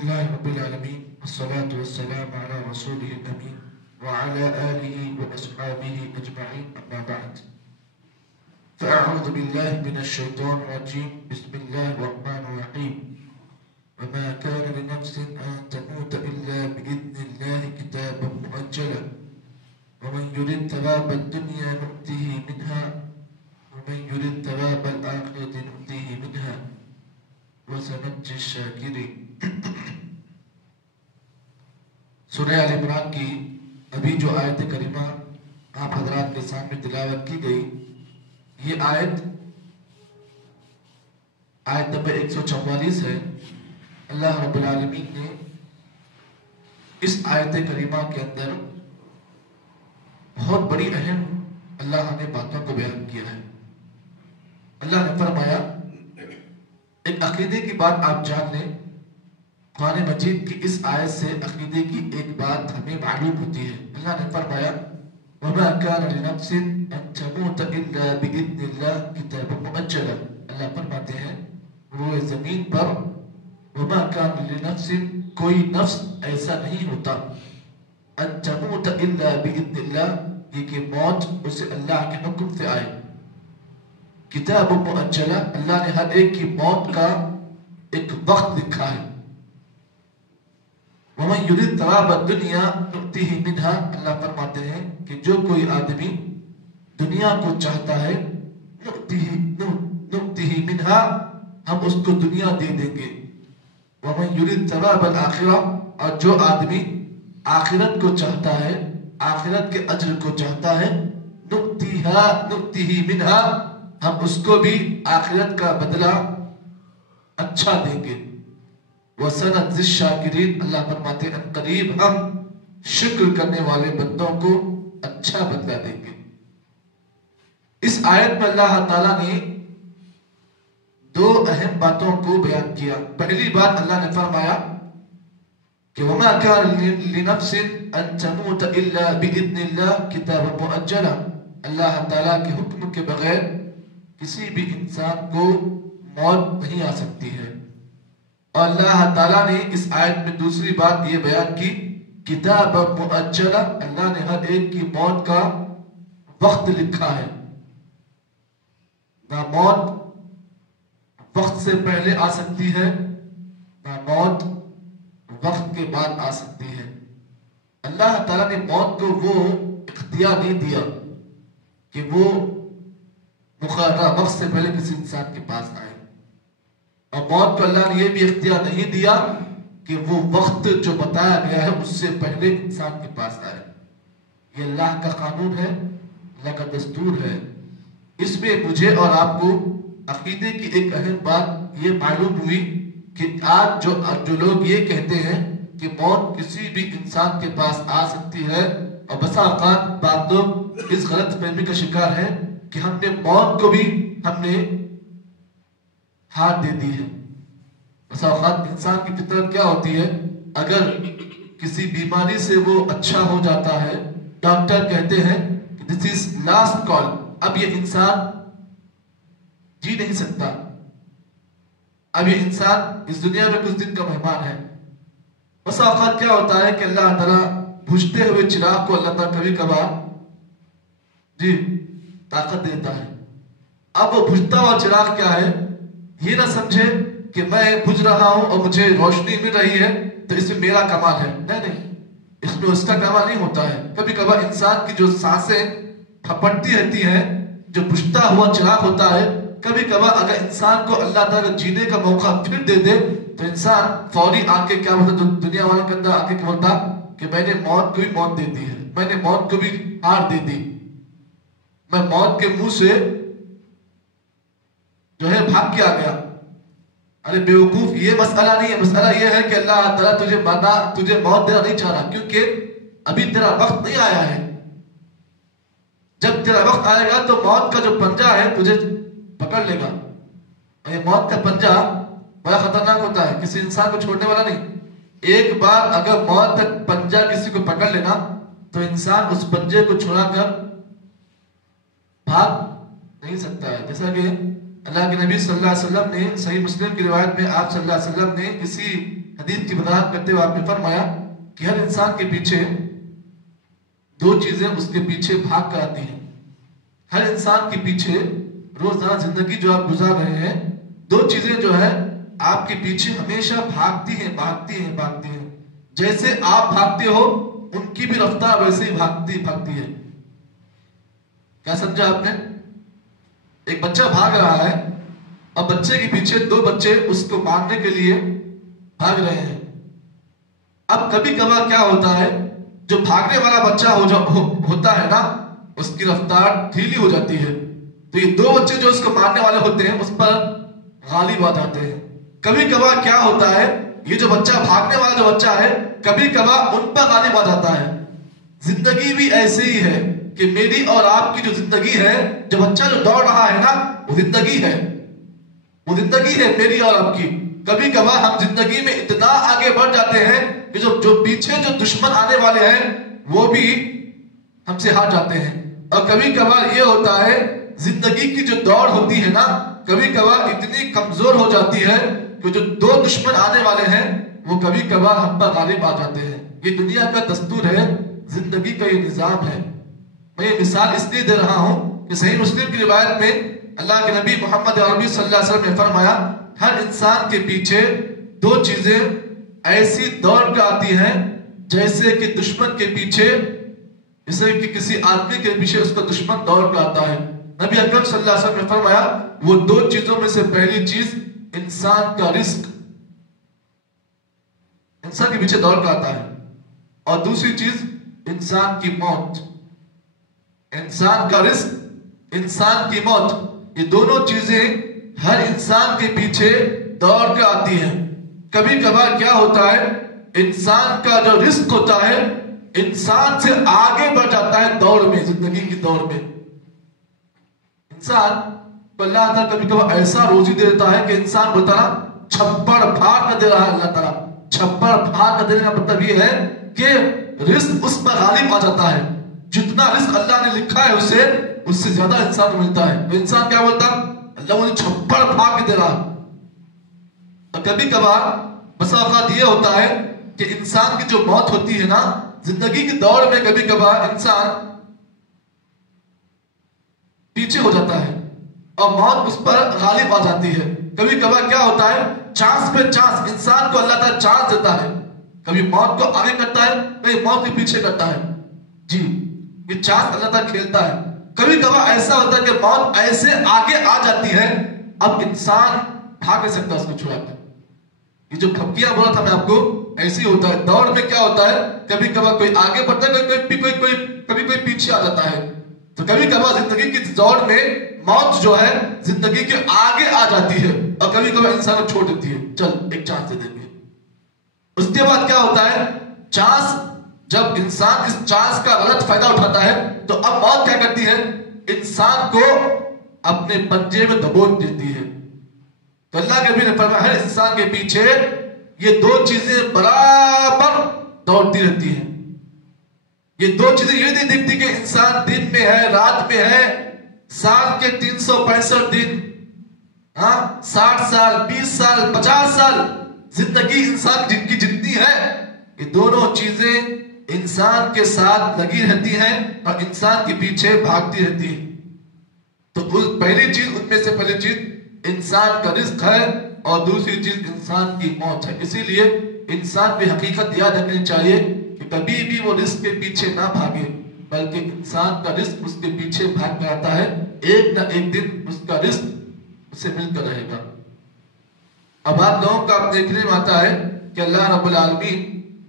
لله رب العالمين والصلاة والسلام على رسوله الأمين وعلى آله وأصحابه أجمعين أما بعد فأعوذ بالله من الشيطان الرجيم بسم الله الرحمن الرحيم وما كان لنفس أن تموت إلا بإذن الله كتابا مؤجلا ومن يرد ثواب الدنيا نؤته منها ومن يرد ثواب الآخرة نؤته منها وسنجزي الشاكرين. سورہ آل عمران کی ابھی جو آیت کریمہ آپ حضرات کے سامنے تلاوت کی گئی، یہ آیت نمبر 144 ہے. اللہ رب العالمین نے اس آیت کریمہ کے اندر بہت بڑی اہم اللہ نے باتوں کو بیان کیا ہے. اللہ نے فرمایا ایک عقیدے کی بات آپ جان لیں. قرآن مجید کی اس آیت سے عقیدے کی ایک بات ہمیں معلوم ہوتی ہے. اللہ نے فرمایا وَمَا كَانَ لِنَفْسٍ أَن تَمُوتَ إِلَّا بِإِذْنِ اللَّهِ كِتَابًا مُؤَجَّلًا. اللہ فرماتے ہیں روئے زمین پر وَمَا كَانَ لِنَفْسٍ کوئی نفس ایسا نہیں ہوتا أَن تَمُوتَ إِلَّا بِإِذْنِ اللَّهِ یہ کہ موت اسے اللہ کے حکم سے آئے. کتاب مؤجلہ اللہ نے ہر ایک کی موت کا ایک وقت لکھا ہے. وَمَن يُرِدْ ثَوَابَ الدُّنْيَا نُؤْتِهِ مِنْهَا اللہ فرماتے ہیں کہ جو کوئی آدمی دنیا کو چاہتا ہے نُؤْتِهِ مِنْهَا ہم اس کو دنیا دے دیں گے. وَمَن يُرِدْ ثَوَابَ الْآخِرَةِ اور جو آدمی آخرت کو چاہتا ہے، آخرت کے اجر کو چاہتا ہے، نُؤْتِهِ مِنْهَا ہم اس کو بھی آخرت کا بدلہ اچھا دیں گے. وَسَنَجْزِي الشَّاكِرِينَ اللہ فرماتے ہیں ان قریب ہم شکر کرنے والے بندوں کو اچھا بدلہ دیں گے. اس آیت میں اللہ تعالیٰ نے دو اہم باتوں کو بیان کیا. پہلی بات اللہ نے فرمایا کہ وَمَا كَانَ لِنَفْسٍ أَن تَمُوتَ إِلَّا بِإِذْنِ اللَّهِ كِتَابًا مُؤَجَّلًا اللہ تعالیٰ کے حکم کے بغیر کسی بھی انسان کو موت نہیں آ سکتی ہے. اور اللہ تعالیٰ نے اس آیت میں دوسری بات یہ بیان کی کتاب مؤجلہ اللہ نے ہر ایک کی موت کا وقت لکھا ہے. نہ موت وقت سے پہلے آ سکتی ہے نہ موت وقت کے بعد آ سکتی ہے. اللہ تعالیٰ نے موت کو وہ اختیار نہیں دیا کہ وہ مقررہ وقت سے پہلے کسی انسان کے پاس آئے، اور موت کو اللہ نے یہ بھی اختیار نہیں دیا کہ وہ وقت جو بتایا گیا ہے اس سے پہلے انسان کے پاس آئے. یہ اللہ کا قانون ہے، اللہ کا دستور ہے. اس میں مجھے اور آپ کو عقیدے کی ایک اہم بات یہ معلوم ہوئی کہ آج جو لوگ یہ کہتے ہیں کہ موت کسی بھی انسان کے پاس آ سکتی ہے، اور بسا اوقات بعض لوگ اس غلط فہمی کا شکار ہے کہ ہم نے موت کو بھی ہم نے ہاتھ دے دی ہے. بسا اوقات انسان کی فطرت کیا ہوتی ہے، اگر کسی بیماری سے وہ اچھا ہو جاتا ہے، ڈاکٹر کہتے ہیں کہ دس از لاسٹ کال، اب یہ انسان جی نہیں سکتا، اب یہ انسان اس دنیا میں کچھ دن کا مہمان ہے. بسا اوقات کیا ہوتا ہے کہ اللہ تعالیٰ بجھتے ہوئے چراغ کو اللہ تعالیٰ کبھی کبھار طاقت دیتا ہے. اب وہ بجھتا ہوا چراغ کیا ہے، یہ نہ سمجھے کہ میں بجھ رہا ہوں اور مجھے روشنی مل رہی ہے تو اس میں میرا کمال ہے. نہیں، اس میں اس کا کمال نہیں ہوتا ہے. کبھی کبھار انسان کی جو سانسیں پھپڑتی رہتی ہیں، جو بجھتا ہوا چراغ ہوتا ہے، کبھی کبھار اگر انسان کو اللہ تعالیٰ جینے کا موقع پھر دے دے تو انسان فوری آ کے کیا بولتا، دنیا والوں کے اندر آ کے کیا بولتا کہ میں نے موت کو بھی موت دے دی ہے، میں نے موت کو بھی ہار دے دی، میں موت کے منہ سے جو ہے بھاگ کے آ گیا. ارے بیوقوف، یہ مسئلہ نہیں ہے. مسئلہ یہ ہے کہ اللہ تعالیٰ تجھے موت دینا نہیں چاہ رہا، کیونکہ ابھی تیرا وقت نہیں آیا ہے. جب تیرا وقت آئے گا تو موت کا جو پنجہ ہے تجھے پکڑ لے گا. اور یہ موت کا پنجہ بڑا خطرناک ہوتا ہے، کسی انسان کو چھوڑنے والا نہیں. ایک بار اگر موت کا پنجہ کسی کو پکڑ لینا تو انسان اس پنجے کو چھوڑا کر بھاگ نہیں سکتا ہے. جیسا کہ اللہ کے نبی صلی اللہ علیہ وسلم نے صحیح مسلم کی روایت میں آپ صلی اللہ علیہ وسلم نے اسی حدیث کی وضاحت کرتے ہوئے آپ نے فرمایا کہ ہر انسان کے پیچھے دو چیزیں اس کے پیچھے بھاگ کر آتی ہیں. ہر انسان کے پیچھے روزانہ زندگی جو آپ گزار رہے ہیں، دو چیزیں جو ہے آپ کے پیچھے ہمیشہ بھاگتی ہیں. جیسے آپ بھاگتے ہو ان کی بھی رفتار ویسے ہی بھاگتی ہے. کیا سمجھا آپ نے؟ ایک بچہ بھاگ رہا ہے اور بچے کے پیچھے دو بچے اس کو مارنے کے لیے بھاگ رہے ہیں. اب کبھی کبھار کیا ہوتا ہے، جو بھاگنے والا بچہ ہوتا ہے نا، اس کی رفتار ڈھیلی ہو جاتی ہے، تو یہ دو بچے جو اس کو مارنے والے ہوتے ہیں اس پر غالب آ جاتے ہیں. کبھی کبھار کیا ہوتا ہے، یہ جو بچہ بھاگنے والا جو بچہ ہے کبھی کبھار ان پر غالب آ جاتا ہے. زندگی بھی ایسے ہی ہے کہ میری اور آپ کی جو زندگی ہے، جو بچہ جو دوڑ رہا ہے نا، وہ زندگی ہے میری اور آپ کی. کبھی کبھار ہم زندگی میں اتنا آگے بڑھ جاتے ہیں کہ جو پیچھے جو دشمن آنے والے ہیں وہ بھی ہم سے ہار جاتے ہیں. اور کبھی کبھار یہ ہوتا ہے، زندگی کی جو دوڑ ہوتی ہے نا، کبھی کبھار اتنی کمزور ہو جاتی ہے کہ جو دو دشمن آنے والے ہیں وہ کبھی کبھار ہم پر غالب آ جاتے ہیں. یہ دنیا کا دستور ہے، زندگی کا یہ نظام ہے. میں یہ مثال اس لیے دے رہا ہوں کہ صحیح مسلم کی روایت میں اللہ کے نبی محمد عربی صلی اللہ علیہ وسلم نے فرمایا، ہر انسان کے پیچھے دو چیزیں ایسی دوڑ کر آتی ہیں جیسے کہ دشمن کے پیچھے، جیسے کہ کسی آدمی کے پیچھے اس کا دشمن دوڑ کر آتا ہے. نبی اکرم صلی اللہ علیہ وسلم نے فرمایا وہ دو چیزوں میں سے پہلی چیز انسان کا رزق، انسان کے پیچھے دوڑ کر آتا ہے، اور دوسری چیز انسان کی موت. انسان کا رزق، انسان کی موت، یہ دونوں چیزیں ہر انسان کے پیچھے دوڑ کر آتی ہیں. کبھی کبھار کیا ہوتا ہے، انسان کا جو رزق ہوتا ہے انسان سے آگے بڑھ جاتا ہے دوڑ میں، زندگی کی دوڑ میں. انسان کو اللہ تعالیٰ کبھی کبھار ایسا روزی دے دیتا ہے کہ انسان بولتا ہے چھپڑ پھاڑ کر دے رہا ہے. اللہ تعالیٰ چھپڑ پھاڑ کر دینے کا مطلب یہ ہے کہ رزق اس پر غالب آ جاتا ہے. جتنا رزق اللہ نے لکھا ہے اسے، اس سے زیادہ انسان کو ملتا ہے. تو انسان کیا بولتا، اللہ مجھے چھپڑ پھاڑ کے دے رہا. اور کبھی کبھار بسا اوقات یہ ہوتا ہے کہ انسان کی جو موت ہوتی ہے نا، زندگی کی دوڑ میں کبھی کبھار انسان پیچھے ہو جاتا ہے اور موت اس پر غالب آ جاتی ہے. کبھی کبھار کیا ہوتا ہے، چانس پہ چانس انسان کو اللہ تعالیٰ چانس دیتا ہے. کبھی موت کو آگے کرتا ہے، کبھی موت کے پیچھے کرتا ہے. جی، یہ چانس اللہ تعالیٰ کھیلتا ہے. کبھی کبھار ایسا ہوتا ہے کہ موت ایسے آگے آ جاتی ہے، اب انسان بھاگ نہیں سکتا اس کو چھوڑا کر. یہ جو پھپکیاں بولا تھا میں آپ کو، ایسے ہی ہوتا ہے. دوڑ میں کیا ہوتا ہے، کبھی کبھار کوئی آگے بڑھتا ہے، کبھی کوئی پیچھے آ جاتا ہے. تو کبھی کبھار زندگی کی دوڑ میں موت جو ہے زندگی کے آگے آ جاتی ہے اور کبھی کبھار انسان کو چھوڑ دیتی ہے، چل ایک چانس دے دیں گے. اس کے بعد کیا ہوتا ہے، چانس، جب انسان اس چانس کا غلط فائدہ اٹھاتا ہے تو اب موت کیا کرتی ہے، انسان کو اپنے پنجے میں دبوچ دیتی ہے. تو اللہ کے نبی نے فرمایا ہر انسان کے پیچھے یہ دو چیزیں برابر دوڑتی رہتی ہیں. یہ دو چیزیں یہ نہیں دیکھتی کہ انسان دن میں ہے، رات میں ہے، سال کے 365 دن، 60 سال، 20 سال، 50 سال زندگی انسان جن کی جتنی ہے، یہ دونوں چیزیں انسان کے ساتھ لگی رہتی ہیں اور انسان کے پیچھے بھاگتی رہتی ہیں. تو پہلی چیز، ان میں سے پہلی چیز انسان کا رزق ہے اور دوسری چیز انسان کی موت ہے. اسی لیے انسان کی حقیقت یاد رکھنی چاہیے کہ کبھی بھی وہ رزق کے پیچھے نہ بھاگے، بلکہ انسان کا رزق اس کے پیچھے بھاگ کر آتا ہے. ایک نہ ایک دن اس کا رزق اسے مل کر رہے گا. اب آپ لوگوں کا دیکھنے میں آتا ہے کہ اللہ رب العالمین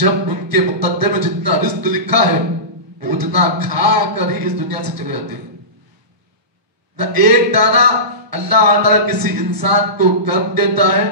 جب ان کے مقدر میں جتنا رزق لکھا ہے وہ اتنا کھا کر ہی اس دنیا سے چلے جاتے ہیں. نہ ایک دانہ اللہ تعالیٰ کسی انسان کو کم دیتا ہے،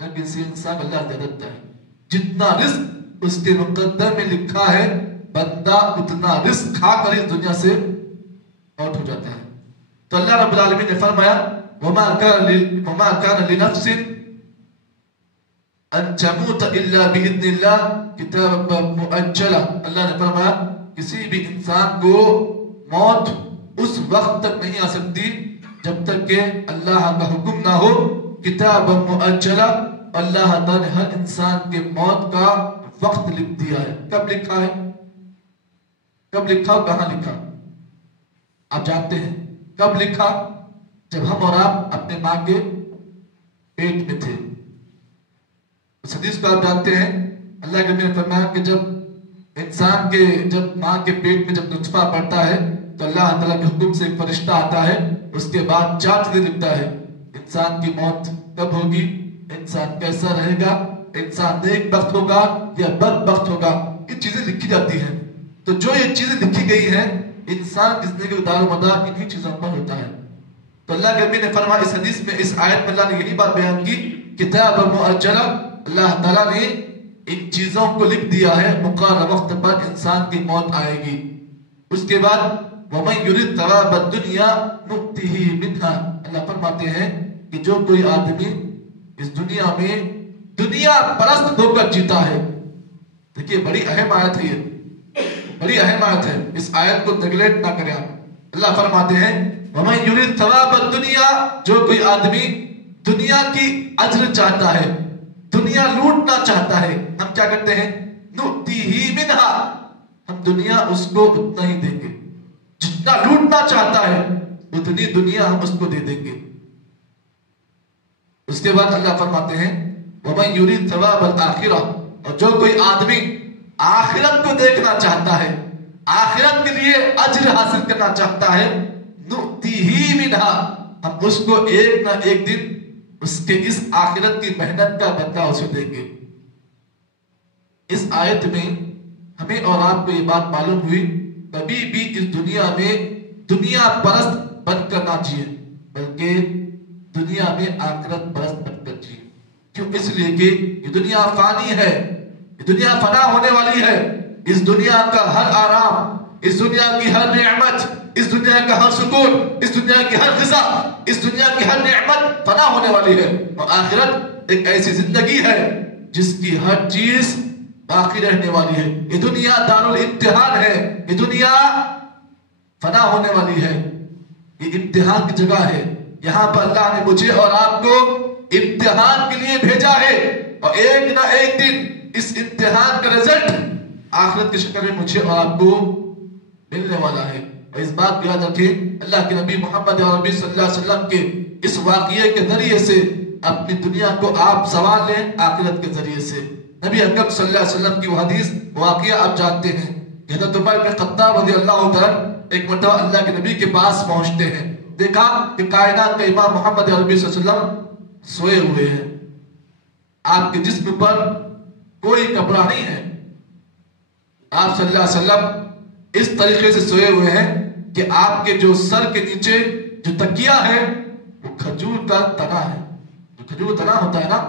نہ کسی انسان کو اللہ زیادہ دیتا ہے. جتنا رزق اس کے مقدر میں لکھا ہے، بندہ اتنا رزق کھا کر اس دنیا سے آؤٹ ہو جاتا ہے. تو اللہ رب العالمین نے فرمایا وَمَا كَانَ لِنَفْسٍ أَن تَمُوتَ إِلَّا بِإِذْنِ اللَّهِ كِتَابًا مُؤَجَّلًا. اللہ نے فرمایا کسی بھی انسان کو موت اس وقت تک نہیں آ سکتی جب تک کہ اللہ کا حکم نہ ہو. کتاب مؤجلہ، اللہ تعالیٰ نے ہر انسان کے موت کا وقت لکھ دیا ہے. کب لکھا ہے؟ کب لکھا اور کہاں لکھا؟ آپ جانتے ہیں کب لکھا؟ جب ہم اور آپ اپنے ماں کے پیٹ میں تھے. اس حدیث کو آپ جانتے ہیں، اللہ کے نبی نے فرمایا کہ جب ماں کے پیٹ میں جب نطفہ پڑتا ہے تو اللہ تعالیٰ کے حکم سے ایک فرشتہ آتا ہے، اس کے بعد 4 چیزیں لکھتا ہے. انسان کی موت کب ہوگی، انسان کیسا رہے گا، انسان نیک بخت ہوگا یا بد بخت ہوگا، یہ چیزیں لکھی جاتی ہیں. تو جو یہ چیزیں لکھی گئی ہیں، انسان کی زندگی کا دار و مدار انہی چیزوں پر ہوتا ہے. تو اللہ کے نبی نے فرمایا اس حدیث میں، اس آیت میں اللہ نے یہی بات بیان کی، کتاب مؤجلہ، اللہ تعالیٰ نے ان چیزوں کو لکھ دیا ہے، مقرر وقت پر انسان کی موت آئے گی. اس کے بعد وَمَنْ يُرِدْ ثَوَابَ الدُّنْيَا نُؤْتِهِ مِنْهَا، اللہ فرماتے ہیں کہ جو کوئی آدمی اس دنیا میں دنیا پرست ہو کر جیتا ہے. دیکھیے بڑی اہم آیت ہے، یہ بڑی اہم آیت ہے، اس آیت کو نیگلیکٹ نہ کریں آپ. اللہ فرماتے ہیں وَمَنْ يُرِدْ ثَوَابَ الدُّنْيَا، جو کوئی آدمی دنیا کی اجر چاہتا ہے، دنیا لوٹنا چاہتا ہے، ہم کیا کرتے ہیں؟ نُؤْتِهِ مِنْهَا، ہم دنیا اس کو اتنا ہی دیں گے. جتنا لوٹنا چاہتا ہے اتنی دنیا ہم اس کو دے دیں گے. اس کے بعد اللہ فرماتے ہیں وَمَنْ يُرِدْ ثَوَابَ الْآخِرَةِ، اور جو کوئی آدمی آخرت کو دیکھنا چاہتا ہے، آخرت کے لیے اجر حاصل کرنا چاہتا ہے، نُؤْتِهِ مِنْهَا، ہم اس کو ایک نہ ایک دن اس کے اس آخرت کی محنت کا بدلہ اسے دیں گے. اس آیت میں ہمیں اور آپ کو یہ بات معلوم ہوئی، کبھی بھی اس دنیا میں دنیا پرست بن کر نہ جیے، بلکہ دنیا میں آخرت پرست بن کر جیے. کیوں؟ اس لیے کہ یہ دنیا فانی ہے، یہ دنیا فنا ہونے والی ہے. اس دنیا کا ہر آرام، اس دنیا کی ہر نعمت، اس دنیا کا ہر سکون، اس دنیا کی ہر غذا، اس دنیا کی ہر نعمت فنا ہونے والی ہے. اور آخرت ایک ایسی زندگی ہے جس کی ہر چیز باقی رہنے والی ہے. یہ دنیا دارالامتحان ہے، یہ دنیا فنا ہونے والی ہے، یہ امتحان کی جگہ ہے. یہاں پر اللہ نے مجھے اور آپ کو امتحان کے لیے بھیجا ہے، اور ایک نہ ایک دن اس امتحان کا رزلٹ آخرت کی شکل میں مجھے اور آپ کو ملنے والا ہے. اور اس بات کو یاد رکھیں، اللہ کے نبی محمد عربی صلی اللہ علیہ وسلم کے اس واقعے کے ذریعے سے اپنی دنیا کو آپ سنوار لیں آخرت کے ذریعے سے. نبی اکرم صلی اللہ علیہ وسلم کی وہ حدیث واقعہ آپ جانتے ہیں. حضرت عمر بن خطاب رضی اللہ تعالیٰ ایک مرتبہ اللہ کے نبی کے پاس پہنچتے ہیں، دیکھا کہ کائنات کا امام محمد عربی صلی اللہ علیہ وسلم سوئے ہوئے ہیں. آپ کے جسم پر کوئی کپڑا نہیں ہے، آپ صلی اللہ علیہ وسلم اس طریقے سے سوئے ہوئے ہیں کہ آپ کے جو سر کے نیچے جو تکیہ ہے وہ کھجور کا تنا ہے. جو کھجور تنا ہوتا ہے نا،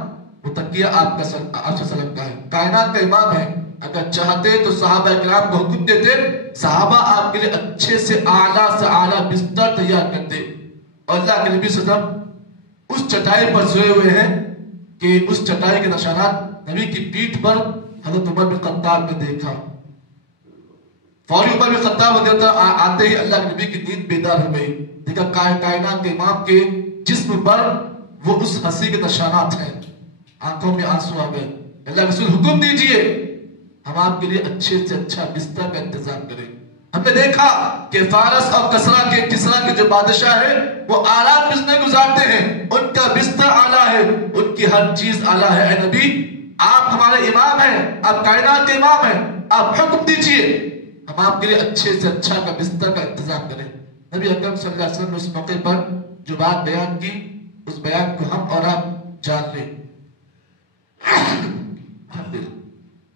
وہ تکیہ آپ کا آپ سے سلم کا ہے. کائنات کا امام ہے، اگر چاہتے تو صحابہ کرام کو حکم دیتے، صحابہ آپ کے لیے اچھے سے اعلیٰ بستر تیار کرتے. اور اللہ کے نبی صلی اللہ علیہ وسلم اس چٹائی پر سوئے ہوئے ہیں کہ اس چٹائی کے نشانات نبی کی پیٹھ پر حضرت عمر بن خطاب نے دیکھا. فوری عمر بن خطاب آتے ہی اللہ کے نبی کی نیند بیدار ہو گئی. دیکھا کائنات کے امام کے جسم پر وہ اس ہنسی کے نشانات ہیں، آنکھوں میں آنسو آ گئے. اللہ رسول حکم دیجئے ہم آپ کے لیے اچھے سے اچھا بستر کا انتظام کریں. ہم نے دیکھا کہ فارس اور کسرا کے جو بادشاہ ہیں وہ اعلیٰ بستر گزارتے ہیں، ان کا بستر اعلیٰ ہے، ان کی ہر چیز اعلیٰ ہے. اے نبی، آپ ہمارے امام ہیں، آپ کائنات کے امام ہیں، آپ حکم دیجئے ہم آپ کے لیے اچھے سے اچھا کا بستر کا انتظام کریں. نبی اکرم صلی اللہ علیہ وسلم نے اس موقع پر جو بات بیان کی، اس بیان کو ہم اور آپ جان لیں.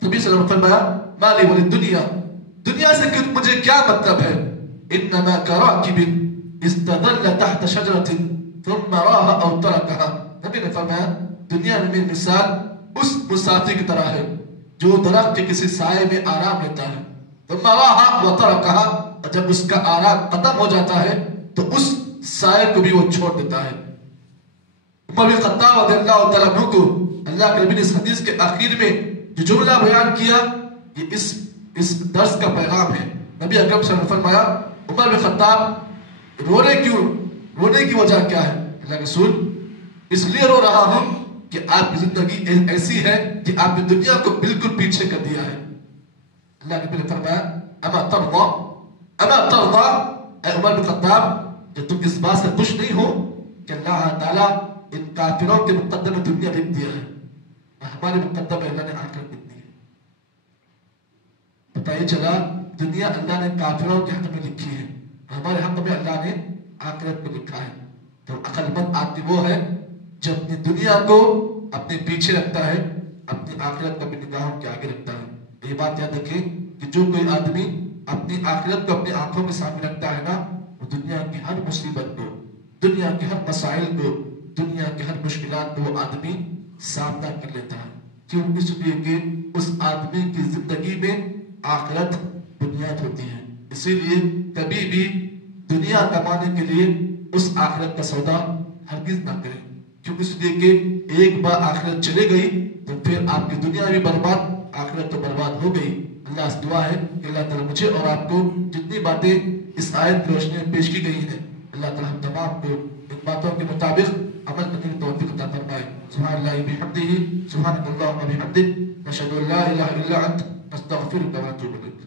نبی صلی اللہ علیہ وسلم فرمایا مالی ولی دنیا سے مجھے کیا مطلب ہے؟ انما کراکب استظل تحت شجرۃ ثم راها او تركها. نبی نے فرمایا دنیا میں مثال اس مسافر کی طرح ہے جو درخت کے کسی سائے میں آرام لیتا ہے، ثم راها وتركها، اور جب اس کا آرام ختم ہو جاتا ہے تو اس سائے کو بھی وہ چھوڑ دیتا ہے. عمر بن خطاب رضی اللہ تعالیٰ عنہ کو اللہ کے نبی نے اس حدیث کے آخر میں جو جملہ بیان کیا، یہ اس درس کا پیغام ہے. نبی اکرم صلی اللہ علیہ وسلم فرمایا عمر بن خطاب رونے کی وجہ کیا ہے؟ اللہ کے رسول اس لیے رو رہا ہوں کہ آپ کی زندگی ایسی ہے کہ آپ نے دنیا کو بالکل پیچھے کر دیا ہے. اللہ کے نے فرمایا اما ترضى اے عمر بن خطاب کہ تم اس بات سے خوش نہیں ہو کہ اللہ تعالیٰ ان کافروں کے مقدم میں دنیا لکھ دیا ہے اور ہمارے مقدم میں اللہ نے آخرت لکھ دی ہے. پتہ یہ چلا دنیا اللہ نے کافروں کے حق میں لکھی ہے، ہمارے حق میں اللہ نے آخرت میں لکھا ہے. تو عقل مند آدمی وہ ہے جو اپنی دنیا کو اپنے پیچھے رکھتا ہے، اپنی آخرت کو اپنی نگاہوں کے آگے رکھتا ہے. یہ بات یاد رکھیں کہ جو کوئی آدمی اپنی آخرت کو اپنی آنکھوں کے سامنے رکھتا ہے نا، وہ دنیا کی ہر مصیبت کو، دنیا کے ہر مسائل کو، دنیا کے ہر مشکلات کو وہ آدمی سامنا کر لیتا ہے. کیوں؟ اس لیے کہ اس آدمی کی زندگی میں آخرت بنیاد ہوتی ہے. اسی لیے کبھی بھی دنیا کمانے کے لیے اس آخرت کا سودا ہرگز نہ کریں. کیوں؟ اس لیے کہ ایک بار آخرت چلے گئی تو پھر آپ کی دنیا بھی برباد، آخرت تو برباد ہو گئی. اللہ سے دعا ہے کہ اللہ تعالیٰ مجھے اور آپ کو جتنی باتیں اس آیت کی روشنی میں پیش کی گئی ہیں، اللہ تعالیٰ ہم تمام کو ان باتوں کے مطابق عمل کرنے کی توفیق عطا فرمائے. سبحان اللہ بحمدہ، سبحانک اللہم وبحمدک، نشہد ان لا الہ الا انت، نستغفرک ونتوب الیک.